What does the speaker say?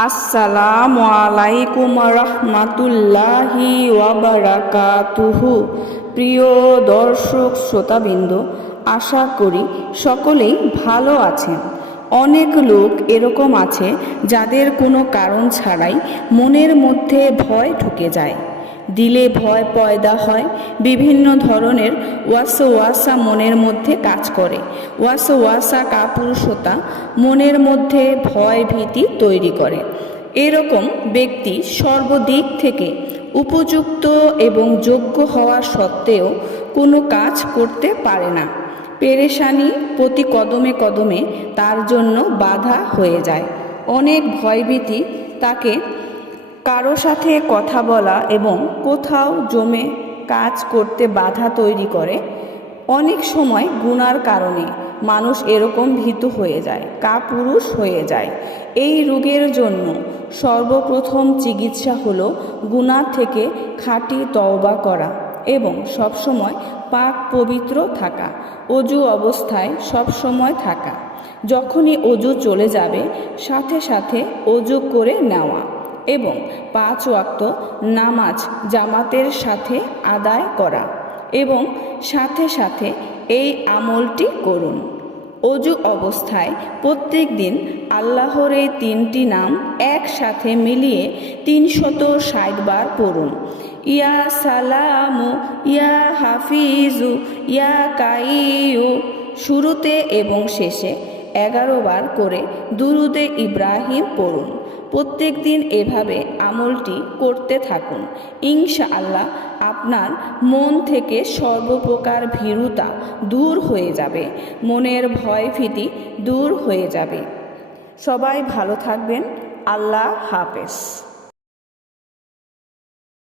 আসসালামু আলাইকুম রহমাতুল্লাহি ওয়া বারাকাতুহু। প্রিয় দর্শক শ্রোতাবৃন্দ, আশা করি সকলেই ভালো আছেন। অনেক লোক এরকম আছে যাদের কোনো কারণ ছাড়াই মনের মধ্যে ভয় ঢুকে যায়, দিলে ভয় পয়দা হয়, বিভিন্ন ধরনের ওয়াসওয়াসা মনের মধ্যে কাজ করে। ওয়াসওয়াসা কাপুরুষতা মনের মধ্যে ভয় ভীতি তৈরি করে। এরকম ব্যক্তি সর্বদিক থেকে উপযুক্ত এবং যোগ্য হওয়া সত্ত্বেও কোনো কাজ করতে পারে না। পেরেশানি প্রতি কদমে কদমে তার জন্য বাধা হয়ে যায়। অনেক ভয়ভীতি তাকে কারো সাথে কথা বলা এবং কোথাও জমে কাজ করতে বাধা তৈরি করে। অনেক সময় গুনার কারণে মানুষ এরকম ভীতু হয়ে যায়, কাপুরুষ হয়ে যায়। এই রোগের জন্য সর্বপ্রথম চিকিৎসা হলো গুনাহ থেকে খাঁটি তওবা করা এবং সবসময় পাক পবিত্র থাকা, অজু অবস্থায় সবসময় থাকা। যখনই অজু চলে যাবে সাথে সাথে অজু করে নেওয়া এবং 5 ওয়াক্ত নামাজ জামাতের সাথে আদায় করা এবং সাথে সাথে এই আমলটি করুন। অজু অবস্থায় প্রত্যেক দিন আল্লাহর এই 3টি নাম একসাথে মিলিয়ে 360 বার পড়ুন। ইয়া সালামু, ইয়া হাফিজু, ইয়া কাইয়ু। শুরুতে এবং শেষে 11 বার করে দুরুদে ইব্রাহিম পড়ুন। প্রত্যেক দিন এভাবে আমলটি করতে থাকুন। ইনশাআল্লাহ আপনার মন থেকে সর্বপ্রকার ভীরুতা দূর হয়ে যাবে, মনের ভয় ভীতি দূর হয়ে যাবে। সবাই ভালো থাকবেন। আল্লাহ হাফেজ।